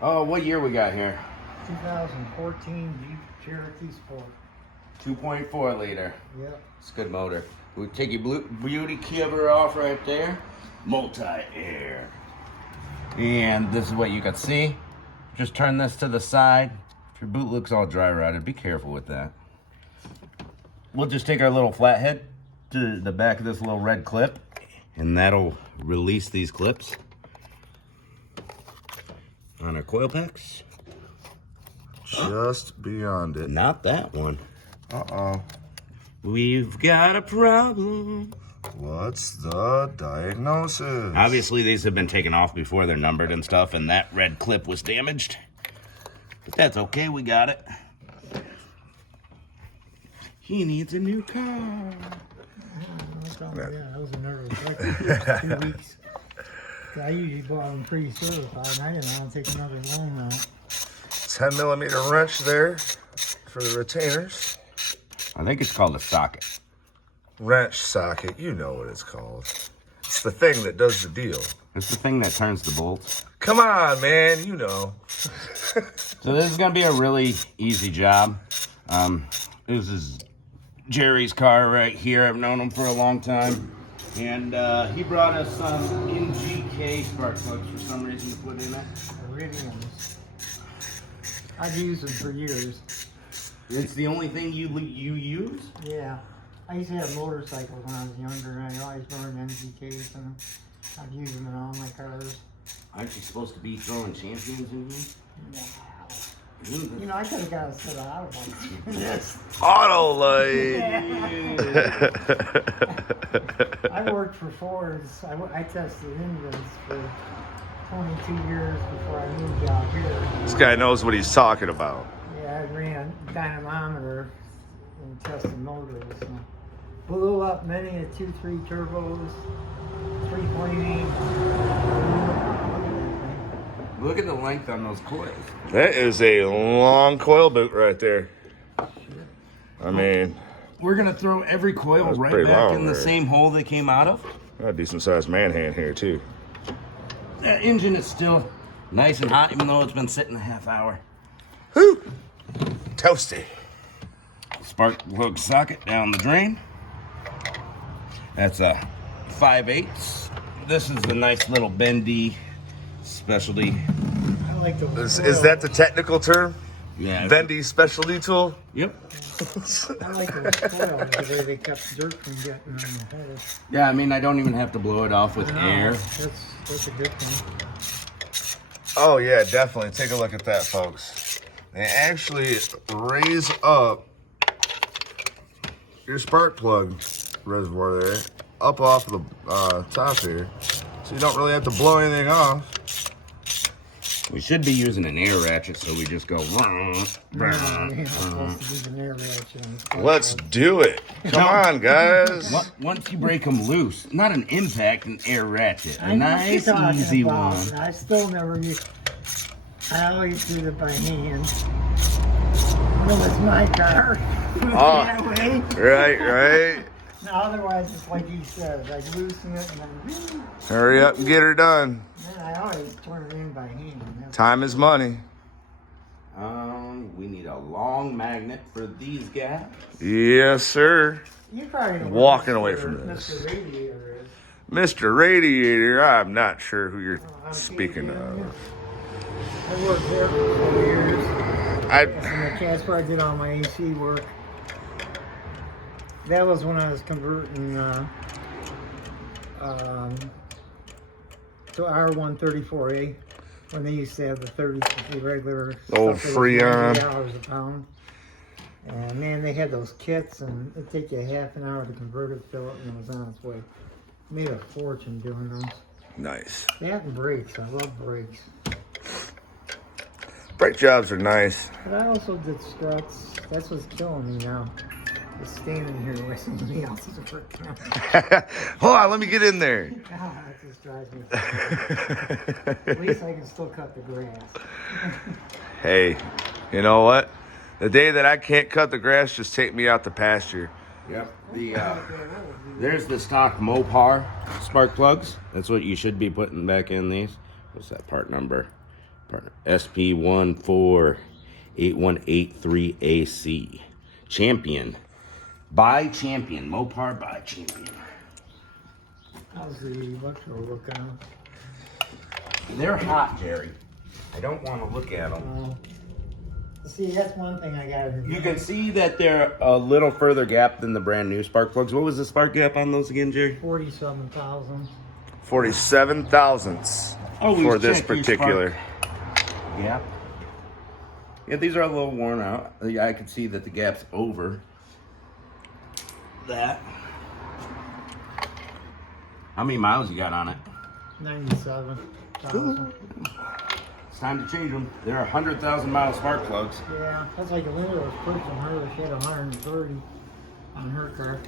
Oh, what year we got here? 2014 Jeep Cherokee Sport. 2.4 liter. Yep. It's a good motor. We take your beauty cover off right there. Multi-air. And this is what you can see. Just turn this to the side. If your boot looks all dry rotted, be careful with that. We'll just take our little flathead to the back of this little red clip, and that'll release these clips on our coil packs. Just beyond it. Not that one. Uh-oh. We've got a problem. What's the diagnosis? Obviously, these have been taken off before they're numbered and stuff, and that red clip was damaged. But that's okay, we got it. He needs a new car. Yeah, that was a nervous wreck. 2 weeks. I usually bought them pre-certified, and I didn't want to take another loan out. 10 millimeter wrench there for the retainers. I think it's called a socket. Wrench socket, you know what it's called. It's the thing that does the deal. It's the thing that turns the bolts. Come on, man, you know. So this is going to be a really easy job. This is Jerry's car right here. I've known him for a long time. And he brought us some NGK spark plugs for some reason to put in it. Iridiums. I've used them for years. It's the only thing you use? Yeah. I used to have motorcycles when I was younger, and I always burned MGKs, and I've used them in all my cars. Aren't you supposed to be throwing champions in here? No. You know, I could have got a set of Autolites. Yes. Autolite. I worked for Fords. I tested engines for 22 years before I moved out here. This guy knows what he's talking about. Yeah, I ran a dynamometer and tested motors. And blew up many a 2.3 turbos, 3.8. Look at the length on those coils. That is a long coil boot right there. I mean, We're going to throw every coil That's right pretty back long in the there. same hole they came out of. got a decent sized man hand here too. That engine is still nice and hot, even though it's been sitting a half hour. Whew. Toasty. Spark plug socket down the drain. That's a 5/8. This is the nice little bendy specialty. I like those. Is that the technical term? Yeah. Bendy specialty tool? Yep. I like those coils, the way they kept dirt from getting on the hole. Yeah, I mean, I don't even have to blow it off with air. That's a good thing. Oh yeah, definitely. Take a look at that, folks. They actually raise up your spark plug reservoir there, up off the top here, so you don't really have to blow anything off. We should be using an air ratchet, so we just go. Let's do it. Come on, guys. Once you break them loose, not an impact, an air ratchet. A I know what you're nice, talking easy about. one. I still never use. I always do it by hand. No, it's my car. Oh, That way. right. No, otherwise, it's like he says. I loosen it and then. Hurry up and get her done. Then I always turn it in by hand. Time is money. We need a long magnet for these guys. Yes, sir. You probably know Walking where away Mr. from this. Mr. Radiator is. Mr. Radiator, I'm not sure who you're Oh, speaking okay, of. I worked there for 4 years. I That's where I did all my AC work. That was when I was converting to R134A, when they used to have the regular Old stuff that was Freon. $90 a pound. And man, they had those kits, and it'd take you half an hour to convert it, fill it, and it was on its way. Made a fortune doing those. nice. That and brakes. I love brakes. Brake jobs are nice. But I also did struts. That's what's killing me now. Just standing here where somebody else is working. Hold on, let me get in there. God, that just drives me crazy. At least I can still cut the grass. Hey, you know what? The day that I can't cut the grass, just take me out to pasture. Yep. There's the stock Mopar spark plugs. That's what you should be putting back in these. What's that part number? SP14883AC. Champion. By Champion. Mopar by Champion. How's the electro look on? They're hot, Jerry. I don't want to look at them. See, that's one thing I gotta do. You can see that they're a little further gap than the brand new spark plugs. What was the spark gap on those again, Jerry? 47,000. 47 thousandths for this particular. Yeah. Yeah, these are a little worn out. I can see that the gap's over that. How many miles you got on it? 97,000. It's time to change them. They're 100,000 mile spark plugs. Yeah, that's like Linda was pushing her. She had 130 on her car.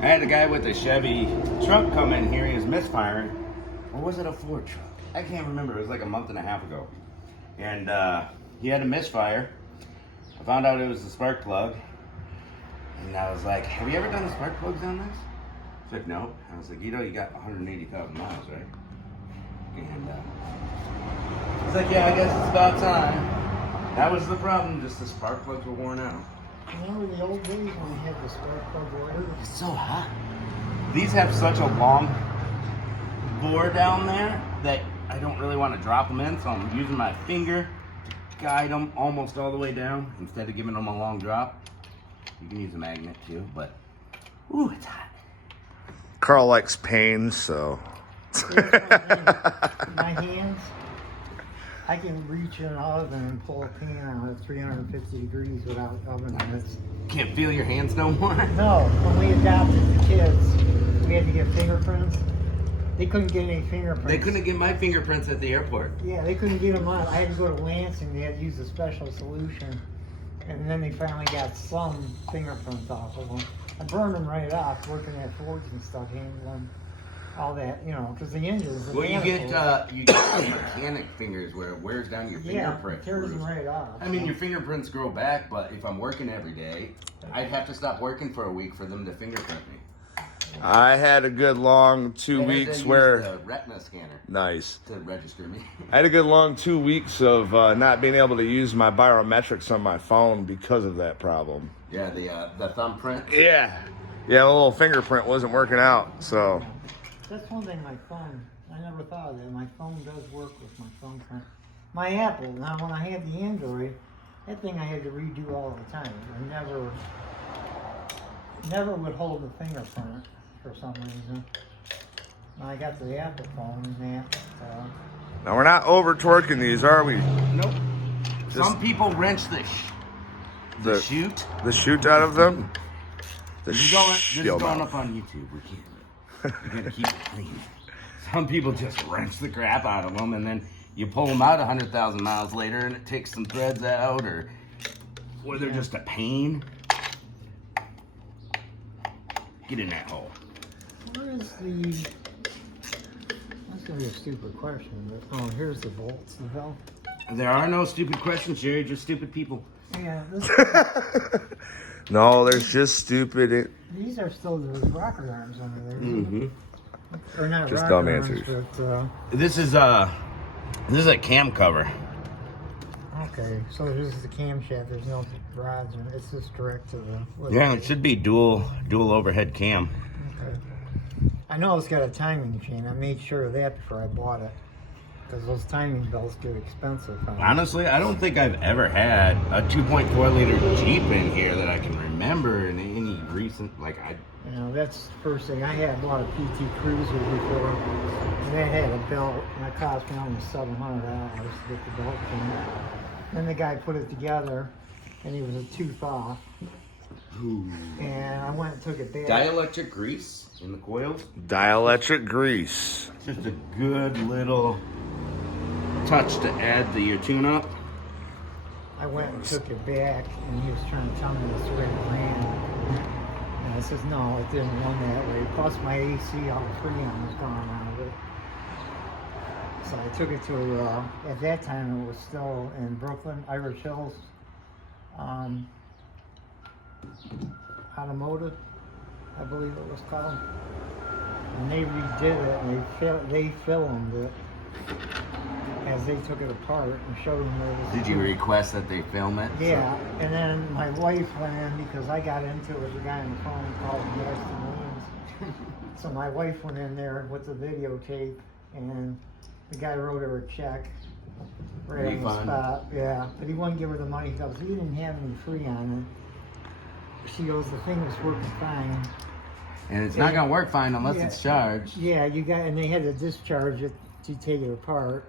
I had a guy with a Chevy truck come in here. He was misfiring. Or was it a Ford truck? I can't remember. It was like a month and a half ago. And he had a misfire. I found out it was the spark plug. And I was like, have you ever done the spark plugs on this? He's like, no. I was like, you know, you got 180,000 miles, right? And he's like, yeah, I guess it's about time. That was the problem. Just the spark plugs were worn out. Remember the old days when we had the spark plug water? It's so hot. These have such a long bore down there that I don't really want to drop them in, so I'm using my finger to guide them almost all the way down instead of giving them a long drop. You can use a magnet too, but ooh, it's hot. Carl likes pain, so. My hands, I can reach in an oven and pull a pan out at 350 degrees without oven mitts. Can't feel your hands no more? No, when we adopted the kids, we had to get fingerprints. They couldn't get any fingerprints. They couldn't get my fingerprints at the airport. Yeah, they couldn't get them on. I had to go to Lansing. They had to use a special solution. And then they finally got some fingerprints off of them. I burned them right off, working at Fords and stuff, handling all that, you know, because the engines. Well, you get mechanic fingers where it wears down your fingerprint. Yeah, tears them right off. I mean, your fingerprints grow back, but if I'm working every day, I'd have to stop working for a week for them to fingerprint me. I had a good long 2 weeks where. The retina scanner. Nice. To register me. I had a good long 2 weeks of not being able to use my biometrics on my phone because of that problem. Yeah, the thumbprint. Yeah. Yeah, the little fingerprint wasn't working out, so. That's one thing, my phone. I never thought of that. My phone does work with my thumbprint. My Apple, now when I had the Android, that thing I had to redo all the time. I never would hold the fingerprint for some reason. When I got the Apple phone and that, Now, we're not over torquing these, are we? Nope. Just some people wrench the chute. The chute out of them? This is going up on YouTube. We can't. You gotta keep it clean. Some people just wrench the crap out of them, and then you pull them out 100,000 miles later, and it takes some threads out, or they're just a pain. Get in that hole. where is the? That's gonna be a stupid question, but here's the bolts. The There are no stupid questions, Jerry. Just stupid people. Yeah, this. No, there's just stupid. These are still the rocker arms under there. Mm-hmm. Or not Just rocker dumb arms, answers. This is a cam cover. Okay, so this is the camshaft. There's no rods in it. It's just direct to the. Yeah, it should be dual overhead cam. Okay. I know it's got a timing chain. I made sure of that before I bought it, because those timing belts get expensive. Honestly, I don't think I've ever had a 2.4 liter Jeep in here that I can remember in any recent, You know, that's the first thing. I had bought a PT Cruiser before, and that had a belt, and it cost me almost $700 to get the belt from it. Then the guy put it together, and he was a tooth off. Ooh. And I went and took it back. Dielectric grease in the coils. Dielectric grease. Just a good little touch to add to your tune-up. I went and took it back, and he was trying to tell me it's the right brand. And I says, no, it didn't run that way. Plus my AC, all the freon was gone out of it. So I took it to, at that time it was still in Brooklyn, Irish Hills, Automotive, I believe it was called. And they redid it, and they filmed it. as they took it apart and showed them where it was. Did you request that they film it? Yeah, and then my wife went in because I got into it with a guy on the phone called Aston Williams. So my wife went in there with the videotape, and the guy wrote her a check right on the Refund? spot. Yeah, but he wouldn't give her the money. He goes, "You didn't have any free on it." She goes, "The thing was working fine." And it's not gonna work fine unless Yeah. it's charged. Yeah, you got, and they had to discharge it to take it apart.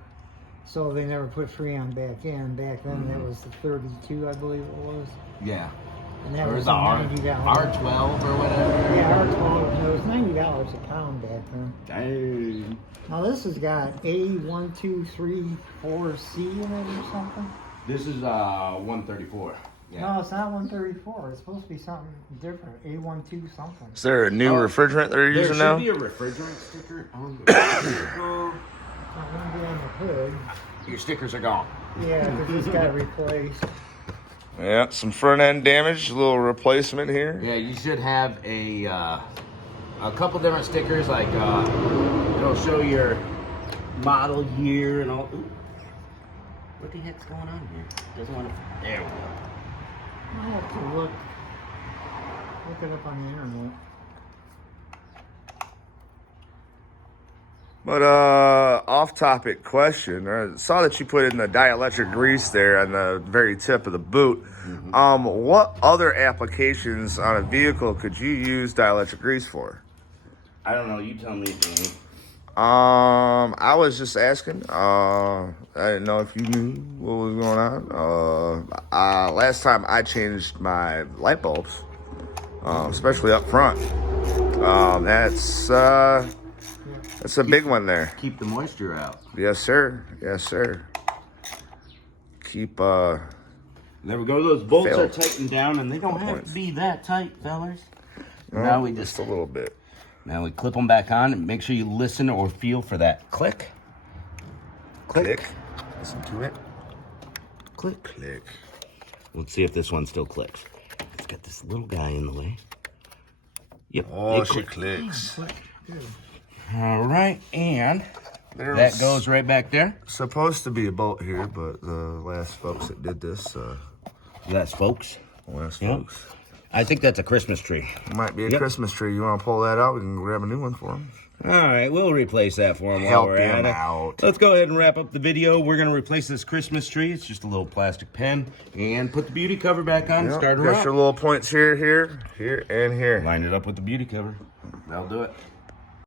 So they never put Freon back in. Back then, that was the 32, I believe it was. Yeah. And that Or was the $90. R12 or whatever. Yeah, R12. It was $90 a pound back then. Dang. Now this has got A1234C in it or something. This is 134. Yeah. No, it's not 134. It's supposed to be something different. A12 something. Is there a new refrigerant they're There using should now? be a refrigerant sticker on the vehicle. It's going to be on the hood. Your stickers are gone. Yeah, because it's got replaced. Yeah, some front end damage, a little replacement here. Yeah, you should have a couple different stickers, like it'll show your model year and all. Ooh. What the heck's going on here? Doesn't want to. There we go. I have to look it up on the internet. But off-topic question. I saw that you put in the dielectric grease there on the very tip of the boot. What other applications on a vehicle could you use dielectric grease for? I don't know. You tell me, Danny. I was just asking. I didn't know if you knew what was going on. Last time I changed my light bulbs, especially up front. That's a big one there. Keep the moisture out. Yes, sir. Yes, sir. Keep There we go. Those bolts Failed. are tightened down, and they don't have Points. to be that tight, fellas. no, Now we just a little bit. Now we clip them back on, and make sure you listen or feel for that click. Click. Listen to it. Click. Click. Let's see if this one still clicks. It's got this little guy in the way. Yep. Oh, it she clicks. clicks. All right, and There that was goes right back there. supposed to be a bolt here, but the last folks that did this, Yes, folks. last Yep. folks. I think that's a Christmas tree. Might be a Yep. Christmas tree. You want to pull that out? We can grab a new one for him. All right, we'll replace that for him while Help we're him at it. out. Let's go ahead and wrap up the video. We're going to replace this Christmas tree. It's just a little plastic pen. And put the beauty cover back on. Yep, Start her got up. your little points here, and here. Line it up with the beauty cover. That'll do it.